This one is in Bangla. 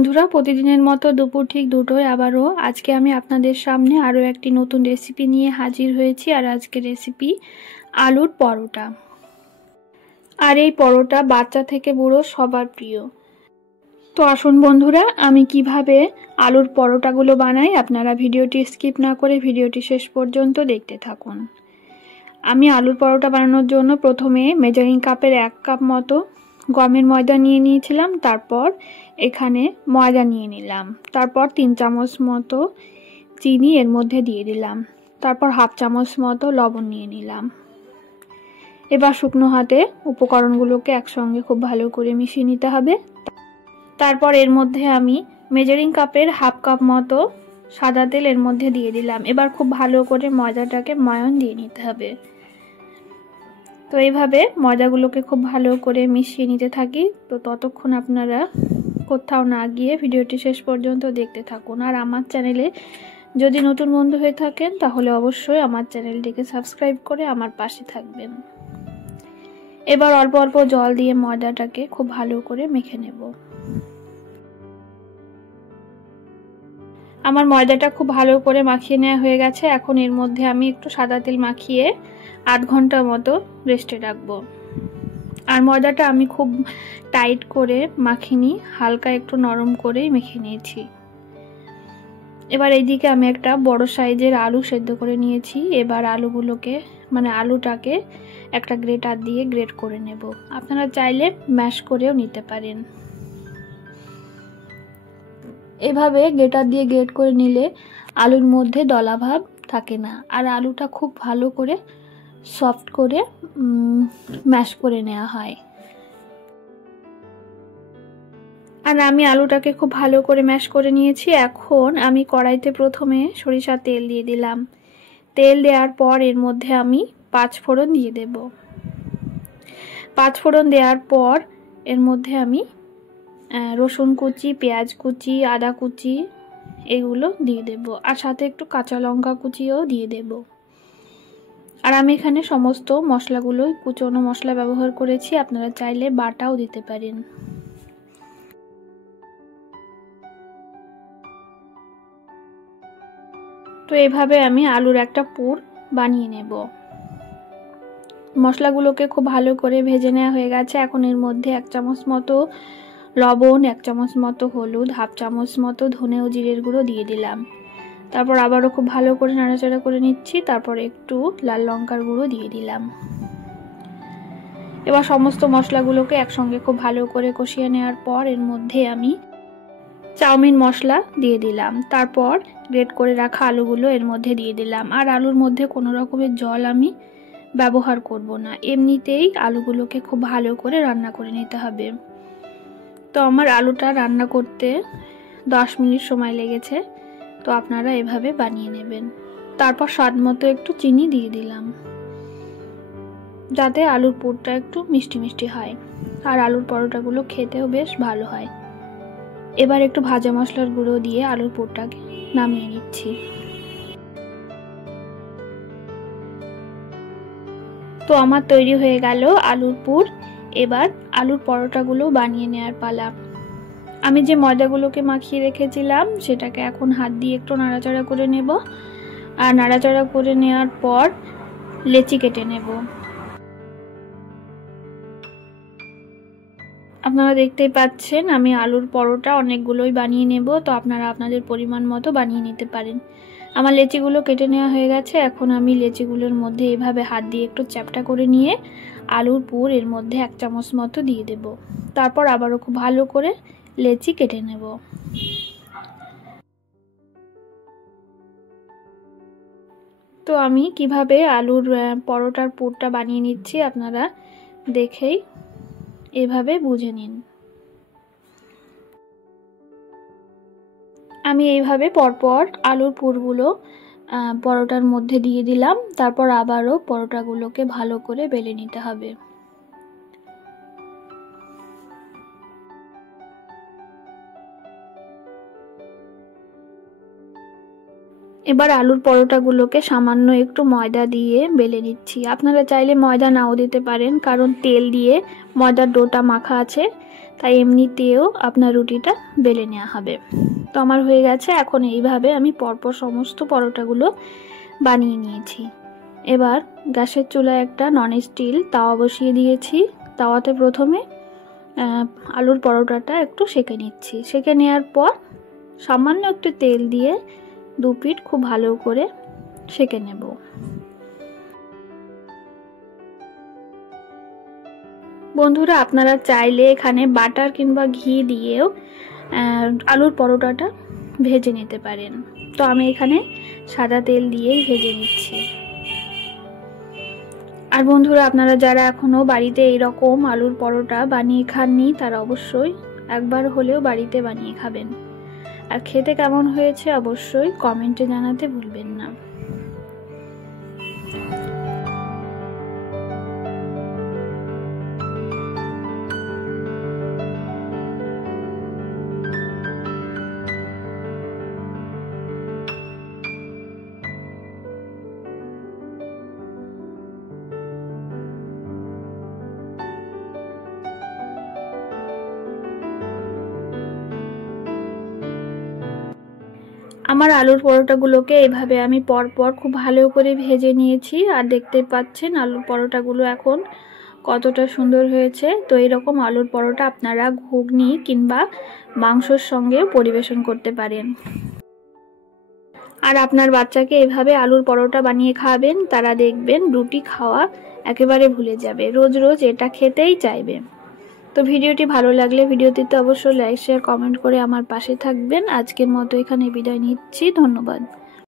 বন্ধুরা, প্রতিদিনের মতো দুপুর ঠিক দুটোয় আবারও আজকে আমি আপনাদের সামনে আরও একটি নতুন রেসিপি নিয়ে হাজির হয়েছি। আর আজকের রেসিপি আলুর পরোটা। আর এই পরোটা বাচ্চা থেকে বুড়ো সবার প্রিয়। তো আসুন বন্ধুরা, আমি কিভাবে আলুর পরোটাগুলো বানাই আপনারা ভিডিওটি স্কিপ না করে ভিডিওটি শেষ পর্যন্ত দেখতে থাকুন। আমি আলুর পরোটা বানানোর জন্য প্রথমে মেজারিং কাপের 1 কাপ মতো গমের ময়দা নিয়ে নিয়েছিলাম। তারপর এখানে ময়দা নিয়ে নিলাম। তারপর 3 চামচ মতো চিনি এর মধ্যে দিয়ে দিলাম। তারপর হাফ চামচ মতো লবণ নিয়ে নিলাম। এবার শুকনো হাতে উপকরণগুলোকে একসঙ্গে খুব ভালো করে মিশিয়ে নিতে হবে। তারপর এর মধ্যে আমি মেজারিং কাপের হাফ কাপ মতো সাদা তেল এর মধ্যে দিয়ে দিলাম। এবার খুব ভালো করে ময়দাটাকে ময়ান দিয়ে নিতে হবে। তো এইভাবে ময়দাগুলোকে খুব ভালো করে মিশিয়ে নিতে থাকি। তো ততক্ষণ আপনারা কোথাও না গিয়ে ভিডিওটি শেষ পর্যন্ত দেখতে থাকুন। আর আমার চ্যানেলে যদি নতুন বন্ধু হয়ে থাকেন তাহলে অবশ্যই আমার চ্যানেলটিকে সাবস্ক্রাইব করে আমার পাশে থাকবেন। এবার অল্প অল্প জল দিয়ে ময়দাটাকে খুব ভালো করে মেখে নেব। আমার ময়দাটা খুব ভালো করে মাখিয়ে নেওয়া হয়ে গেছে। এখন এর মধ্যে আমি একটু সাদা তেল মাখিয়ে 8 ঘন্টা মতো রেস্টে রাখবো। আর ময়দাটা আমি খুব টাইট করে মাখিনি, হালকা একটু নরম করেই মেখে নিয়েছি। এবার এইদিকে আমি একটা বড় সাইজের আলু সেদ্ধ করে নিয়েছি। এবার আলুটাকে একটা গ্রেটার দিয়ে গ্রেট করে নেব। আপনারা চাইলে ম্যাশ করেও নিতে পারেন। এভাবে গ্রেটার দিয়ে গ্রেট করে নিলে আলুর মধ্যে দলাভাব থাকে না। আর আলুটা খুব ভালো করে সফট করে ম্যাশ করে নেওয়া হয়। আর আমি আলুটাকে খুব ভালো করে ম্যাশ করে নিয়েছি। এখন আমি কড়াইতে প্রথমে সরিষার তেল দিয়ে দিলাম। তেল দেওয়ার পর এর মধ্যে আমি 5 ফোড়ন দিয়ে দেব। 5 ফোড়ন দেওয়ার পর এর মধ্যে আমি রসুন কুচি, পেঁয়াজ কুচি, আদা কুচি এগুলো দিয়ে দেব। আর সাথে একটু কাঁচা লঙ্কা কুচিও দিয়ে দেব। আর আমি এখানে সমস্ত মশলাগুলো কুচনো মশলা ব্যবহার করেছি। আপনারা চাইলে বাটাও দিতে পারেন। তো এইভাবে আমি আলুর একটা পুর বানিয়ে নেব। মশলাগুলোকে খুব ভালো করে ভেজে নেওয়া হয়ে গেছে। এখন এর মধ্যে 1 চামচ মতো লবণ, 1 চামচ মতো হলুদ, হাফ চামচ মতো ধনে ও জিরের গুঁড়ো দিয়ে দিলাম। তারপর আবারও খুব ভালো করে নাড়াচাড়া করে নিচ্ছি। তারপর একটু লাল লঙ্কার গুঁড়ো দিয়ে দিলাম। এবার সমস্ত মশলাগুলোকে একসঙ্গে খুব ভালো করে কষিয়ে নেওয়ার পর এর মধ্যে আমি চাউমিন মশলা দিয়ে দিলাম। তারপর গ্রেট করে রাখা আলুগুলো এর মধ্যে দিয়ে দিলাম। আর আলুর মধ্যে কোনো রকমের জল আমি ব্যবহার করব না, এমনিতেই আলুগুলোকে খুব ভালো করে রান্না করে নিতে হবে। তো আমার আলুটা রান্না করতে 10 মিনিট সময় লেগেছে। তো আপনারা এভাবে বানিয়ে নেবেন। তারপর স্বাদ মতো একটু চিনি দিয়ে দিলাম, যাতে আলুর পুরটা একটু মিষ্টি মিষ্টি হয়। আর আলুর পরোটাগুলো খেতেও বেশ ভালো হয়। এবার একটু ভাজা মশলার গুঁড়ো দিয়ে আলুর পুরটাকে নামিয়ে নিচ্ছি। তো আমার তৈরি হয়ে গেল আলুর পুর। এবার আলুর পরোটাগুলো বানিয়ে নেওয়ার পালা। আমি যে ময়দাগুলোকে মাখিয়ে রেখেছিলাম সেটাকে এখন হাত দিয়ে একটু নাড়াচাড়া করে নেব। আর নাড়াচাড়া করে নেওয়ার পর লেচি কেটে নেব। আপনারা দেখতেই পাচ্ছেন আমি আলুর পরোটা অনেকগুলোই বানিয়ে নেব। তো আপনারা আপনাদের পরিমাণ মতো বানিয়ে নিতে পারেন। আমার লেচিগুলো কেটে নেওয়া হয়ে গেছে। এখন আমি লেচিগুলোর মধ্যে এভাবে হাত দিয়ে একটু চ্যাপটা করে নিয়ে আলুর পুর এর মধ্যে 1 চামচ মতো দিয়ে দেব। তারপর আবারও খুব ভালো করে লেচি কেটে নেব। তো আমি কিভাবে আলুর পরোটার পুরটা বানিয়ে নিচ্ছি আপনারা দেখেই এভাবে বুঝে নিন। আমি এইভাবে পরপর আলুর পুরগুলো পরোটার মধ্যে দিয়ে দিলাম। তারপর আবারও পরোটাগুলোকে ভালো করে বেলে নিতে হবে। এবার আলুর পরোটাগুলোকে সামান্য একটু ময়দা দিয়ে বেলে নিচ্ছি। আপনারা চাইলে ময়দা নাও দিতে পারেন, কারণ তেল দিয়ে ময়দার ডোটা মাখা আছে, তাই এমনিতেও আপনার রুটিটা বেলে নেওয়া হবে। তো আমার হয়ে গেছে। এখন এইভাবে আমি পরপর সমস্ত পরোটাগুলো বানিয়ে নিয়েছি। এবার গ্যাসের চুলায় একটা নন স্টিল তাওয়া বসিয়ে দিয়েছি। তাওয়াতে প্রথমে আলুর পরোটাটা একটু সেঁকে নিচ্ছি। সেঁকে নেওয়ার পর সামান্য একটু তেল দিয়ে দু পিঠ খুব ভালো করে সেঁকে নেব। বন্ধুরা, আপনারা চাইলে এখানে বাটার কিংবা ঘি দিয়েও আলুর পরোটাটা ভেজে নিতে পারেন। তো আমি এখানে সাদা তেল দিয়েই ভেজে নিচ্ছি। আর বন্ধুরা, আপনারা যারা এখনো বাড়িতে এইরকম আলুর পরোটা বানিয়ে খাননি, তারা অবশ্যই একবার হলেও বাড়িতে বানিয়ে খাবেন। আর খেতে কেমন হয়েছে অবশ্যই কমেন্টে জানাতে ভুলবেন না। আমার আলুর পরোটাগুলোকে এভাবে আমি পরপর খুব ভালো করে ভেজে নিয়েছি। আর দেখতে পাচ্ছেন আলুর পরোটাগুলো এখন কতটা সুন্দর হয়েছে। তো এরকম আলুর পরোটা আপনারা ঘুগনি কিংবা মাংসর সঙ্গেও পরিবেশন করতে পারেন। আর আপনার বাচ্চাকে এভাবে আলুর পরোটা বানিয়ে খাওয়াবেন, তারা দেখবেন রুটি খাওয়া একেবারে ভুলে যাবে, রোজ রোজ এটা খেতেই চাইবে। তো ভিডিওটি ভালো লাগলে ভিডিওটিতে অবশ্যই লাইক শেয়ার কমেন্ট করে আমার পাশে থাকবেন। আজকের মতো এখানে বিদায় নিচ্ছি। ধন্যবাদ।